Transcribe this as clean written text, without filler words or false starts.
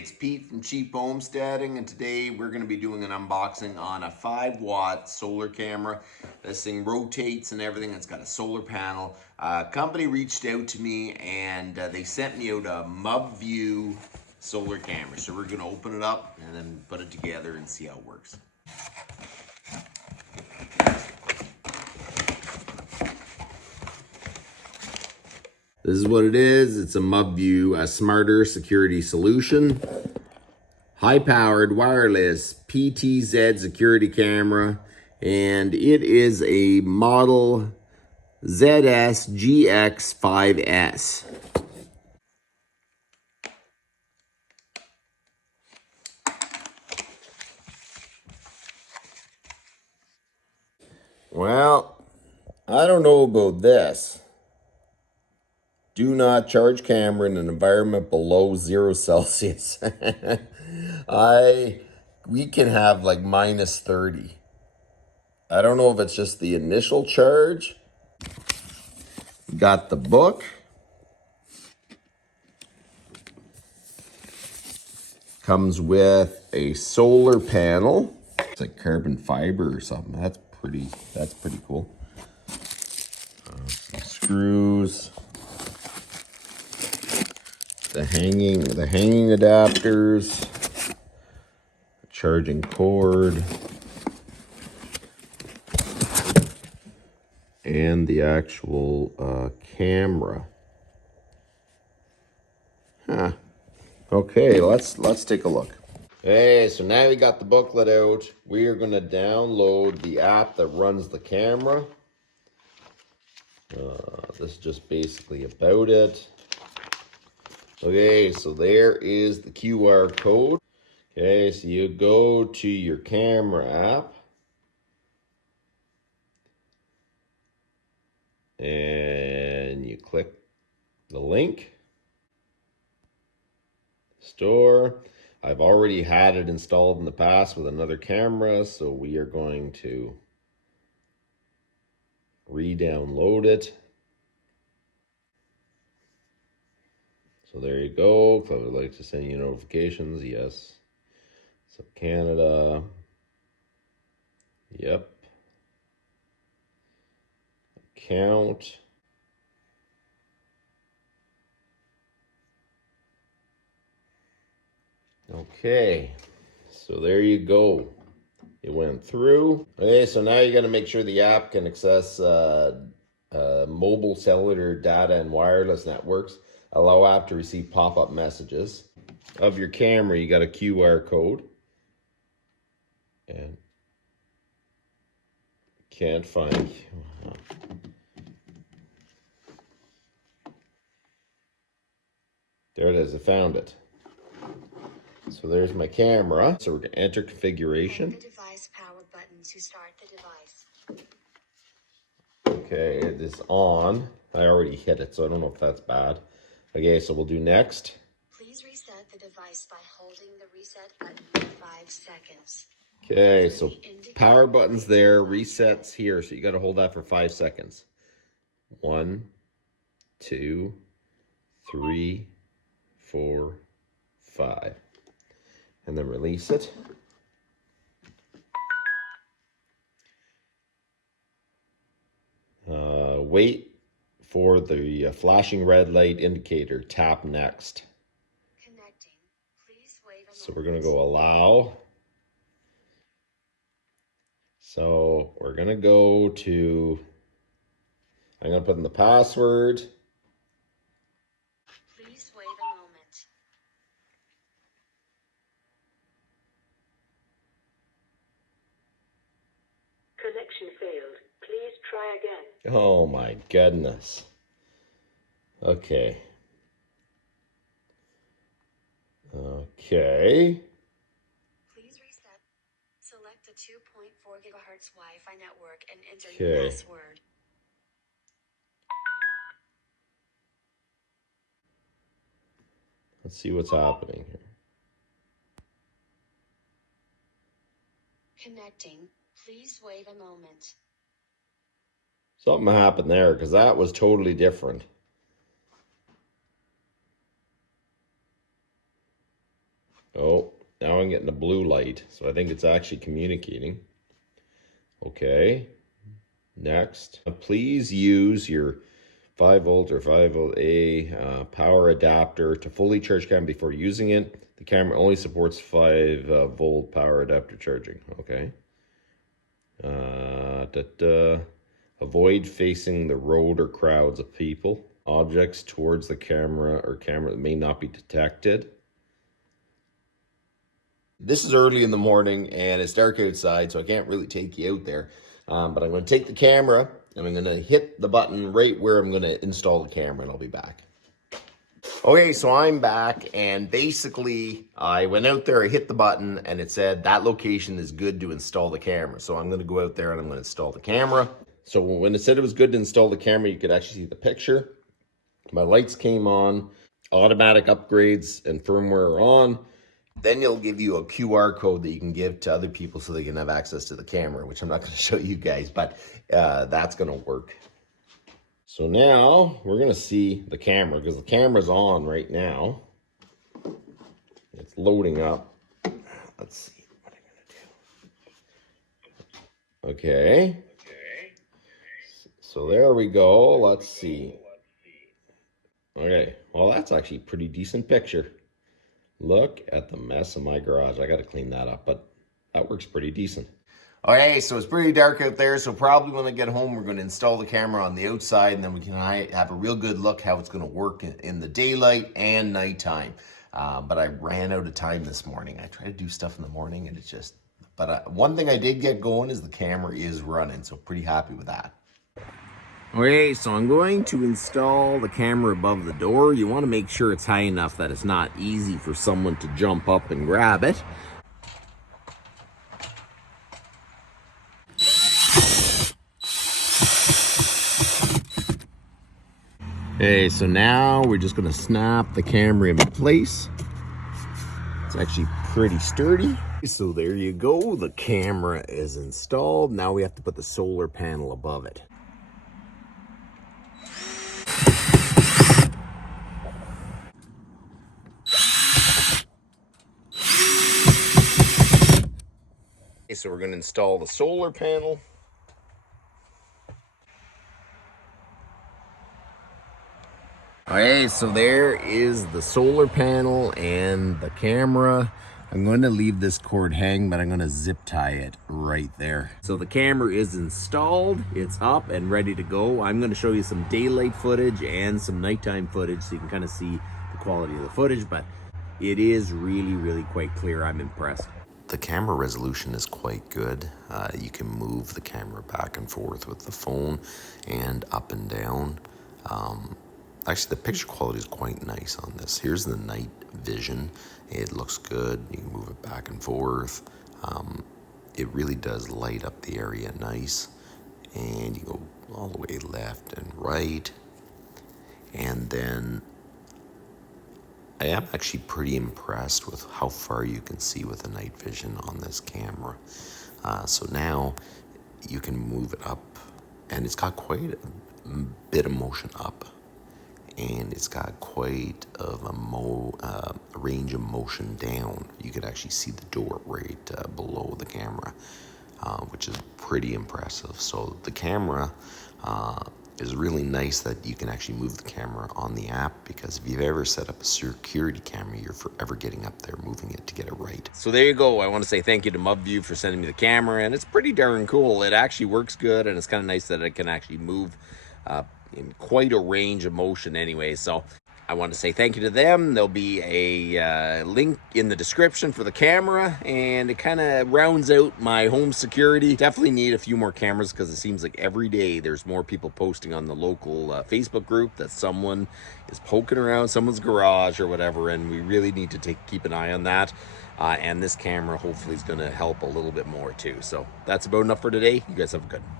it's Pete from Cheap Homesteading, and today we're going to be doing an unboxing on a 5-watt solar camera. This thing rotates and everything. It's got a solar panel. A company reached out to me and they sent me out a Mubview solar camera. So we're going to open it up and then put it together and see how it works. This is what it is. It's a Mubview, a smarter security solution. High-powered wireless PTZ security camera, and it is a model ZS-GX5S. Well, I don't know about this. Do not charge camera in an environment below 0 Celsius. We can have like -30. I don't know if it's just the initial charge. Got the book. Comes with a solar panel. It's like carbon fiber or something. That's pretty cool. Some screws. The hanging adapters. Charging cord. And the actual camera. Huh. Okay, let's take a look. Okay, so now we got the booklet out. We are going to download the app that runs the camera. This is just basically about it. Okay, so there is the QR code. Okay, so you go to your camera app. And you click the link. Store. I've already had it installed in the past with another camera, so we are going to re-download it. So there you go. I would like to send you notifications. Yes. So Canada. Yep. Account. Okay. So there you go. It went through. Okay, so now you got to make sure the app can access mobile cellular data and wireless networks. Allow app to receive pop-up messages. Of your camera, you got a QR code. And can't find. There it is, I found it. So there's my camera. So we're going to enter configuration. The device power button to start the device. Okay, it is on. I already hit it, so I don't know if that's bad. Okay, so we'll do next. Please reset the device by holding the reset button for 5 seconds. Okay, so power button's there, resets here, so you got to hold that for 5 seconds. 1, 2, 3, 4, 5. And then release it. Wait for the flashing red light indicator. Tap next. Connecting. Please wait a moment. So we're going to go allow. So we're going to go to, I'm going to put in the password. Please wait a moment. Connection failed. Please try again. Oh my goodness. Okay. Okay. Please reset. Select the 2.4 gigahertz Wi-Fi network and enter your password. Let's see what's happening here. Connecting. Please wait a moment. Something happened there because that was totally different. Oh, now I'm getting a blue light, so I think it's actually communicating. Okay, next. Please use your 5 volt or 5 volt A power adapter to fully charge camera before using it. The camera only supports 5 volt power adapter charging. Okay. Avoid facing the road or crowds of people. Objects towards the camera or camera that may not be detected. This is early in the morning and it's dark outside, so I can't really take you out there. But I'm going to take the camera and I'm going to hit the button right where I'm going to install the camera, and I'll be back. Okay, so I'm back, and basically I went out there, I hit the button, and it said that location is good to install the camera. So I'm going to go out there and I'm going to install the camera. So when it said it was good to install the camera, you could actually see the picture. My lights came on, automatic upgrades and firmware are on. Then it'll give you a QR code that you can give to other people so they can have access to the camera, which I'm not going to show you guys, but that's going to work. So now we're going to see the camera, because the camera's on right now. It's loading up. Let's see what I'm going to do. Okay. So there we go. Let's see. Okay. Well, that's actually a pretty decent picture. Look at the mess in my garage. I got to clean that up, but that works pretty decent. Okay, so it's pretty dark out there, so probably when I get home, we're going to install the camera on the outside, and then we can have a real good look how it's going to work in the daylight and nighttime. But I ran out of time this morning. I try to do stuff in the morning, and it's just... But one thing I did get going is the camera is running, so pretty happy with that. Okay, so I'm going to install the camera above the door. You want to make sure it's high enough that it's not easy for someone to jump up and grab it. Okay, so now we're just gonna snap the camera in place. It's actually pretty sturdy. So there you go, the camera is installed. Now we have to put the solar panel above it. Okay, so we're gonna install the solar panel. Okay, so there is the solar panel and the camera. I'm going to leave this cord hang, but I'm going to zip tie it right there. So the camera is installed, it's up and ready to go. I'm going to show you some daylight footage and some nighttime footage so you can kind of see the quality of the footage, but it is really quite clear. I'm impressed. The camera resolution is quite good. You can move the camera back and forth with the phone and up and down. Actually, the picture quality is quite nice on this. Here's the night vision. It looks good. You can move it back and forth. It really does light up the area nice. And you go all the way left and right. And then I am actually pretty impressed with how far you can see with the night vision on this camera. So now you can move it up, and it's got quite a bit of motion up. And it's got quite of a range of motion down. You could actually see the door right below the camera, which is pretty impressive. So the camera is really nice that you can actually move the camera on the app, because if you've ever set up a security camera, you're forever getting up there moving it to get it right. So there you go. I want to say thank you to Mubview for sending me the camera, and it's pretty darn cool. It actually works good, and it's kind of nice that it can actually move in quite a range of motion anyway. So I want to say thank you to them. There'll be a link in the description for the camera, and it kind of rounds out my home security. Definitely need a few more cameras, because it seems like every day there's more people posting on the local Facebook group that someone is poking around someone's garage or whatever, and we really need to keep an eye on that. And this camera hopefully is going to help a little bit more too. So that's about enough for today. You guys have a good one.